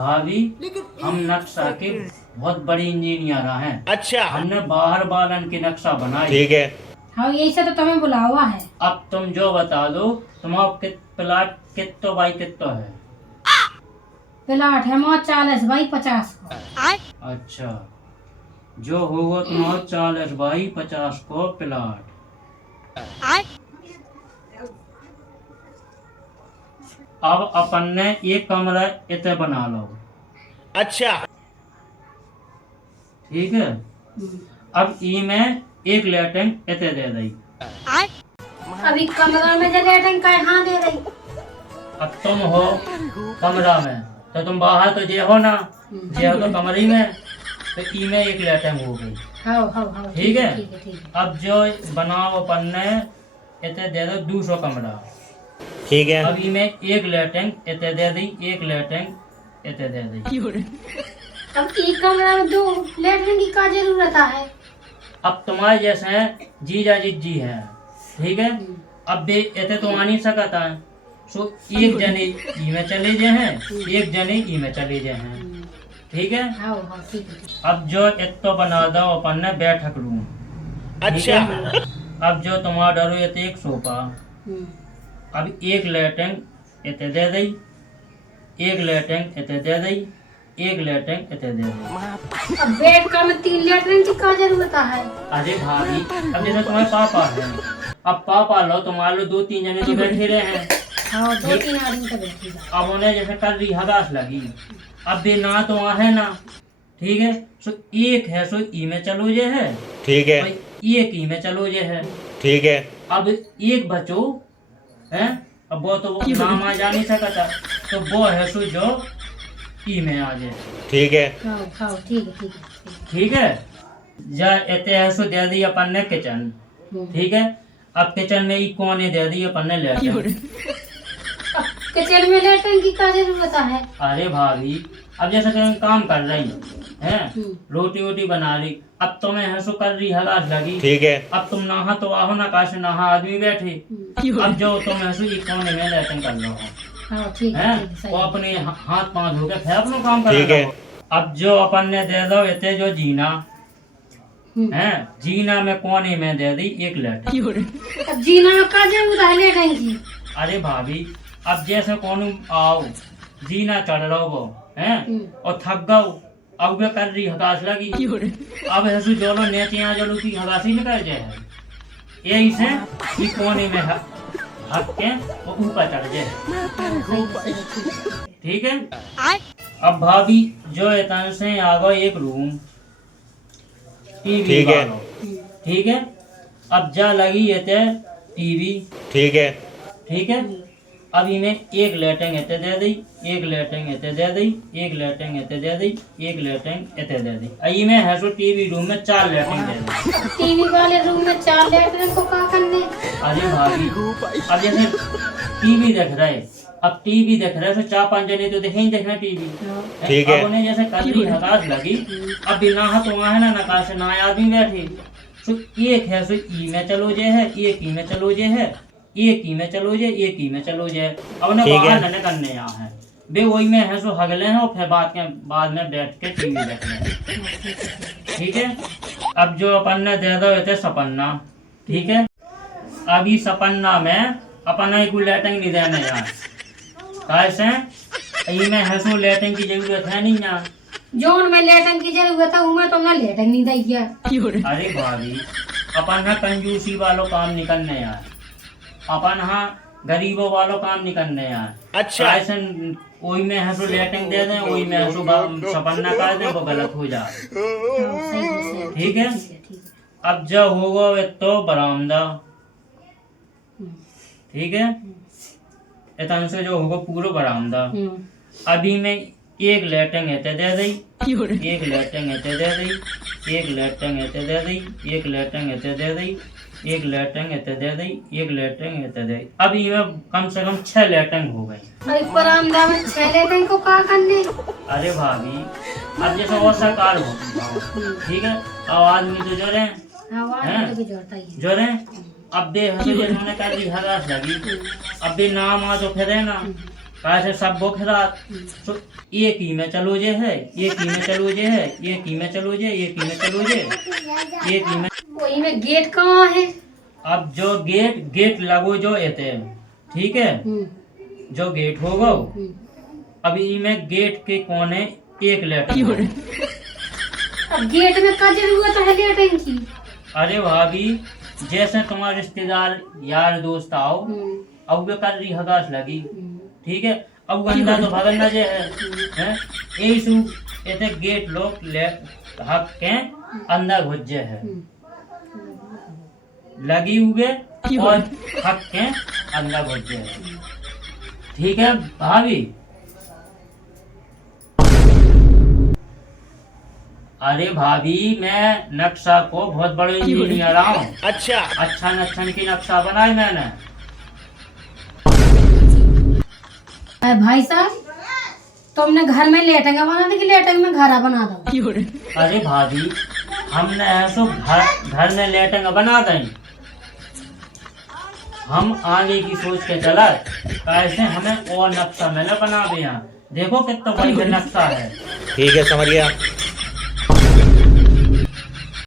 भाभी हम नक्शा के बहुत बड़ी इंजीनियर हैं। अच्छा। हमने बाहर बालन की नक्शा बनाई। ठीक है। हाँ यही से तो तुम्हें बुला हुआ है। अब तुम जो बता दो तुम्हारा प्लाट कितो बाई कितो है। प्लाट है वहाँ 40 बाई 50 को। अच्छा, जो होगा तुम्हारा 40 बाई 50 को प्लाट। अब अपन ने एक कमरा इतने बना लो। अच्छा। ठीक है, अब ई में एक लेटरिन इतने दे दी। अभी कमरा में जो लेटरिन का हाँ दे रही। अब तुम हो कमरा में तो तुम बाहर तो जे हो ना, जे हो तो कमरे में, तो ई में एक लेटरिन हो गई। हाँ ठीक है, ठीक है। अब जो बनाओ अपन ने इतने दे दो 200 कमरा। ठीक है। अब ई में एक लेटरिन इतने दे दी, एक लेटरिन इतने दे दी। अब एक कमरा में 2 लेटरिन की क्या जरूरत है। अब तुम्हारे जैसे हैं जीजा जी हैं, ठीक है। अब बे इतने तो आ नहीं सकता है, सो एक जने ई में चले जाए हैं, एक जने ई में चले जाए हैं। ठीक है, हाँ ठीक है। अब जो इतो बना दो अपन ने बैठक रूम। अच्छा। अब जो तुम्हारा डरो ये एक सोफा। अब एक लेटरिन इतने दे दी, एक लेटरिन इतने दे दी, एक लेटरिन इतने दे दी। अब बेड का में 3 लेटरिन की क्या जरूरत है। अरे भाभी, अब जैसे तुम्हारे पापा है, अब पापा लो तो मान लो 2-3 जने तो बैठे रहे हैं। हाँ 2-3 आदमी तो बैठेगा। अब उन्हें जैसे कर रही हगास लगी, अब भी ना तो वहाँ है ना, ठीक है। सो एक है सो ई में चलो जे है, ठीक है। और एक ई में चलो जे है। ठीक है। अब एक बचो है, अब वो तो नाम आ जा नहीं सकता, तो वो है सो जो ई में आ जाए। ठीक है। हाँ ठीक है। ठीक है, जा एते है सो दे दी अपन ने किचन। ठीक है, अब किचन में ई कोने दे दी अपन ने लेटरिन। किचन में लेटरिन की क्या जरूरत है। अरे भाभी, अब जैसे तुम काम कर रही है, रोटी वोटी बना रही, अब तुम्हें हंसो कर रही हगास लगी। ठीक है। अब तुम नहा तो आहो ना, काश नहा आदमी बैठे। अब जो तुम हंसो ये कोने में लेटरिन कर लो हाँ ठीक है, है। वो अपने हाथ पांव धो के फिर अपना काम कर ठीक है। लो। अब जो अपन ने दे दो इतने जो जीना है, जीना में कोने में दे दी एक लेटरिन। अब जीना में क्या जरूरत है लेटरिन की। अरे भाभी, अब जैसे कौन आओ जीना चढ़ रहो वो है और थक गओ, अब वे कर रही हगास लगी, अब हंसू जोलो नेचिया जोलो की हगासी निकल जाए, यही से कि कोने में हक के वो ऊपर चढ़ जाए। ठीक है, अब भाभी जो इतने से आ गो एक रूम टीवी ठीक है। ठीक है, अब जा लगी ये टीवी। ठीक है। ठीक है, अब इन्हें एक लेटरिन इतने दे दी, एक लेटरिन इतने दे दी, एक लेटरिन इतने दे दी, एक लेटरिन इतने दे दी। अब में है सो टीवी रूम में 4 लेटरिन दे दी। टीवी वाले रूम में 4 लेटरिन को क्या करने। अरे भाभी, अब जैसे टीवी देख रहे, अब टीवी देख रहे तो 4-5 जने तो देखे ही देखना टीवी। ठीक है। अब उन्हें जैसे कल हगास लगी, अब बिना हाथ वहाँ है ना नकाश से ना आदमी बैठे, सो एक है सो ई में चलो जे है, एक ई में चलो जे है, एक ही में चलो जे, एक ही में चलो जे। अब उन्हें बाहर न करने यहाँ है, वे वही में है सो हगले हैं और फिर बाद में बैठ के टीवी देख रहे हैं। ठीक है, अब जो अपन ने दे दो ये सपन्ना। ठीक है, अभी सपन्ना में अपन एक लेटरिन नहीं देने यहाँ, कैसे में है सो लेटरिन की जरूरत है नहीं यहाँ। जोन में लेटरिन की जरूरत है उनमें तुमने लेटरिन नहीं दी है। अरे भाभी, अपन है कंजूसी वालों काम निकलने यार, अपन हाँ गरीबों वालों काम निकलने यार। अच्छा। ऐसे वही में है सो लेटरिन दे दें, वही में है सो सपन्ना कर दें, वो गलत हो जाए। ठीक है, अब जब होगा तो बरामदा। ठीक है, इतने से जो होगा पूरा बरामदा। अभी में एक लेटरिन इतने दे दी, एक लेटरिन इतने दे दी, एक लेटरिन इतने दे दी, एक लेटरिन इतने दे दी, एक लेटरिन इतने दे दी, एक लेटरिन इतने दे दी। अब इनमें कम से कम 6 लेटरिन हो गई। बरामदा में 6 लेटरिन को क्या करने। अरे भाभी, अब जैसे और सरकार हो, ठीक है, अब आदमी तो जो रहे जो रहे, अब दे जिन्होंने कर दी हगास लगी, अब भी नाम आ तो फिर है ना, कैसे सब बोखरा तो एक ही में चलो जे है, एक ही में चलो जे है, एक ही में चलो जे, एक ही में चलो जे, एक ही में। वही में गेट कहाँ है? अब जो गेट लगो जो एते, ठीक है, जो गेट होगा अभी में गेट के कोने एक लेटर। अब गेट में क्या जरूरत है लेटरिन की? अरे भाभी जैसे तुम्हारे रिश्तेदार यार दोस्त आओ अब वे कर रही हगास लगी, ठीक है, अब गंदा तो भगन जे है यही सु एते गेट लोग ले हक के अंदर घुस जे है लगी हुए और हक के अंदर घुस जे है, ठीक है भाभी। अरे भाभी मैं नक्शा को बहुत बड़े इंजीनियर हूँ। अच्छा नक्शन की नक्शा बनाई मैंने। अरे भाई साहब तुमने घर में लेटेंगे बना दी कि लेटेंगे में घरा बना दो? अरे भाभी हमने ऐसो घर में लेटेंगे बना दें, हम आगे की सोच के चला कैसे हमें और नक्शा मैंने बना दिया, देखो कितना बढ़िया नक्शा है। ठीक है समझ गया।